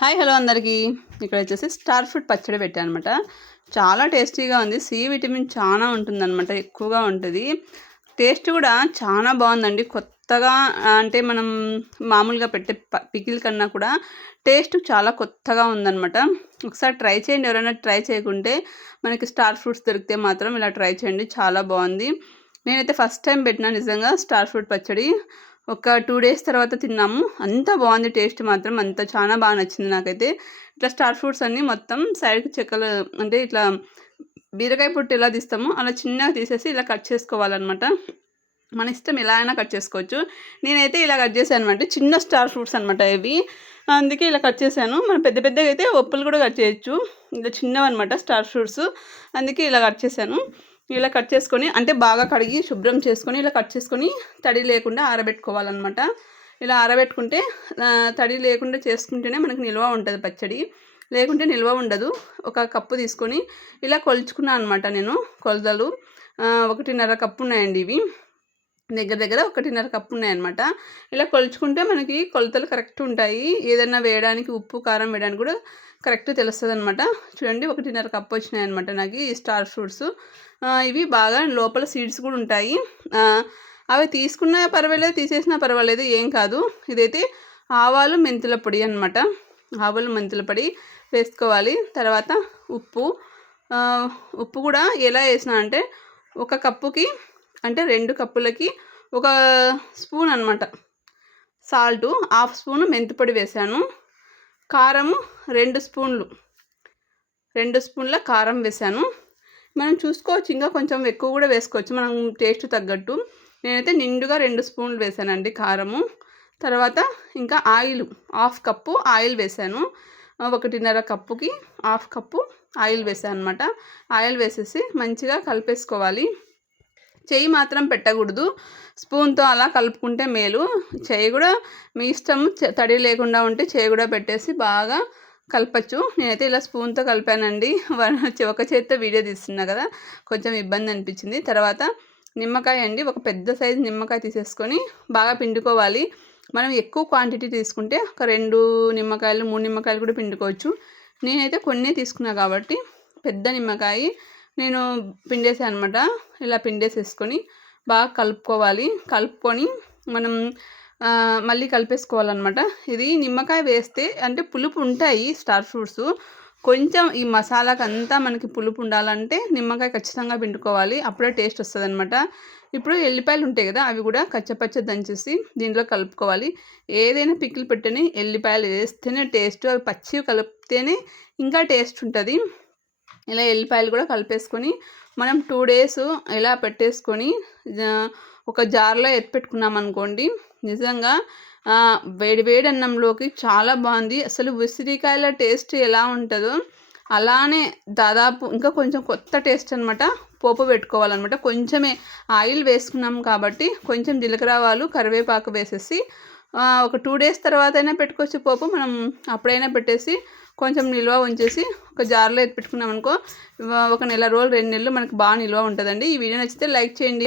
Hi hello అందరికీ. ఇక్కడ వచ్చేసి స్టార్ ఫ్రూట్ పచ్చడి పెట్టాను అనమాట చాలా టేస్టీగా ఉంది. సి విటమిన్ చాలా ఉంటుందన్నమాట ఎక్కువగా ఉంటుంది. టేస్ట్ కూడా చాలా బాగుందండి. కొత్తగా అంటే మనం మామూలుగా పెట్టే పికిల్ కన్నా కూడా టేస్ట్ చాలా కొత్తగా ఉందన్నమాట. ఒకసారి ట్రై చేయండి. ఎవరైనా ట్రై చేయకుంటే మనకి స్టార్ ఫ్రూట్స్ దొరికితే మాత్రం ఇలా ట్రై చేయండి. చాలా బాగుంది. నేనైతే ఫస్ట్ టైం పెట్టినా నిజంగా స్టార్ ఫ్రూట్ పచ్చడి. ఒక టూ డేస్ తర్వాత తిన్నాము. అంత బాగుంది టేస్ట్ మాత్రం. అంత చాలా బాగా నచ్చింది నాకైతే. ఇట్లా స్టార్ ఫ్రూట్స్ అన్నీ మొత్తం సైడ్కి చెక్కలు అంటే ఇట్లా బీరకాయ పొట్టు ఎలా తీస్తామో అలా చిన్నగా తీసేసి ఇలా కట్ చేసుకోవాలన్నమాట. మన ఇష్టం ఎలా అయినా కట్ చేసుకోవచ్చు. నేనైతే ఇలా కట్ చేశాను అనమాట చిన్న స్టార్ ఫ్రూట్స్ అనమాట ఇవి. అందుకే ఇలా కట్ చేశాను. మనం పెద్ద పెద్దగా అయితే ఒప్పులు కూడా కట్ చేయొచ్చు. ఇలా చిన్నవి అనమాట స్టార్ ఫ్రూట్స్. అందుకే ఇలా కట్ చేశాను. ఇలా కట్ చేసుకొని అంటే బాగా కడిగి శుభ్రం చేసుకొని ఇలా కట్ చేసుకొని తడి లేకుండా ఆరబెట్టుకోవాలన్నమాట. ఇలా ఆరబెట్టుకుంటే తడి లేకుండా చేసుకుంటేనే మనకు నిల్వ ఉంటుంది పచ్చడి. లేకుంటే నిల్వ ఉండదు. ఒక కప్పు తీసుకొని ఇలా కొలుచుకున్నాను అనమాట నేను కొలతలు. ఒకటిన్నర కప్పు ఉన్నాయండి ఇవి. దగ్గర దగ్గర ఒకటిన్నర కప్పు ఉన్నాయన్నమాట. ఇలా కొలుచుకుంటే మనకి కొలతలు కరెక్ట్ ఉంటాయి. ఏదైనా వేయడానికి ఉప్పు కారం వేయడానికి కూడా కరెక్ట్ తెలుస్తుంది అనమాట చూడండి ఒకటిన్నర కప్ వచ్చినాయి అనమాట నాకు ఈ స్టార్ ఫ్రూట్స్. ఇవి బాగా లోపల సీడ్స్ కూడా ఉంటాయి. అవి తీసుకున్నా పర్వాలేదు తీసేసినా పర్వాలేదు ఏం కాదు. ఇదైతే ఆవాలు మెంతుల పొడి అనమాట ఆవాలు మెంతుల పొడి వేసుకోవాలి. తర్వాత ఉప్పు. ఉప్పు కూడా ఎలా వేసిన అంటే ఒక కప్పుకి అంటే రెండు కప్పులకి ఒక స్పూన్ అనమాట సాల్టు హాఫ్ స్పూన్ మెంతిపొడి వేసాను. కారము రెండు స్పూన్లు. రెండు స్పూన్ల కారం వేసాను మనం చూసుకోవచ్చు ఇంకా కొంచెం ఎక్కువ కూడా వేసుకోవచ్చు. మనం టేస్ట్ తగ్గట్టు. నేనైతే నిండుగా రెండు స్పూన్లు వేసానండి కారము. తర్వాత ఇంకా ఆయిల్ హాఫ్ కప్పు ఆయిల్ వేసాను ఒకటిన్నర కప్పుకి హాఫ్ కప్పు ఆయిల్ వేసాను అనమాట ఆయిల్ వేసేసి మంచిగా కలిపేసుకోవాలి. చెయ్యి మాత్రం పెట్టకూడదు. స్పూన్తో అలా కలుపుకుంటే మేలు. చెయ్యి కూడా మీ ఇష్టం తడి లేకుండా ఉంటే చెయ్యి కూడా పెట్టేసి బాగా కలపచ్చు. నేనైతే ఇలా స్పూన్తో కలిపానండి. ఒక చేత్తో వీడియో తీస్తున్నా కదా కొంచెం ఇబ్బంది అనిపించింది. తర్వాత నిమ్మకాయ అండి ఒక పెద్ద సైజు నిమ్మకాయ తీసేసుకొని బాగా పిండుకోవాలి. మనం ఎక్కువ క్వాంటిటీ తీసుకుంటే ఒక రెండు నిమ్మకాయలు మూడు నిమ్మకాయలు కూడా పిండుకోవచ్చు. నేనైతే కొన్ని తీసుకున్నా కాబట్టి పెద్ద నిమ్మకాయ నేను పిండేసాను అనమాట ఇలా పిండేసేసుకొని బాగా కలుపుకోవాలి. కలుపుకొని మనం మళ్ళీ కలిపేసుకోవాలన్నమాట. ఇది నిమ్మకాయ వేస్తే అంటే పులుపు ఉంటాయి స్టార్ ఫ్రూట్స్. కొంచెం ఈ మసాలాకి అంతా మనకి పులుపు ఉండాలంటే నిమ్మకాయ ఖచ్చితంగా పిండుకోవాలి. అప్పుడే టేస్ట్ వస్తుంది అనమాట ఇప్పుడు ఎల్లిపాయలు ఉంటాయి కదా అవి కూడా కచ్చపచ్చ దంచేసి దీంట్లో కలుపుకోవాలి. ఏదైనా పిక్కిలు పెట్టని ఎల్లిపాయలు వేస్తేనే టేస్ట్ అవి పచ్చివి కలిపితేనే ఇంకా టేస్ట్ ఉంటుంది. ఇలా ఎల్లిపాయలు కూడా కలిపేసుకొని మనం టూ డేస్ ఇలా పెట్టేసుకొని ఒక జార్లో ఎత్తిపెట్టుకున్నాం అనుకోండి నిజంగా వేడి వేడి అన్నంలోకి చాలా బాగుంది. అసలు ఉసిరికాయల టేస్ట్ ఎలా ఉంటుందో అలానే దాదాపు ఇంకా కొంచెం కొత్త టేస్ట్ అనమాట పోపు పెట్టుకోవాలన్నమాట. కొంచెమే ఆయిల్ వేసుకున్నాం కాబట్టి కొంచెం జీలకర్ర ఆవాలు కరివేపాకు వేసేసి ఒక టూ డేస్ తర్వాత అయినా పెట్టుకోవచ్చు పోపు మనం అప్పుడైనా పెట్టేసి కొంచెం నిల్వ ఉంచేసి ఒక జార్లో ఎత్తి పెట్టుకున్నాం అనుకో ఒక నెల రోజులు రెండు నెలలు మనకు బాగా నిల్వ ఉంటుందండి. ఈ వీడియో నచ్చితే లైక్ చేయండి.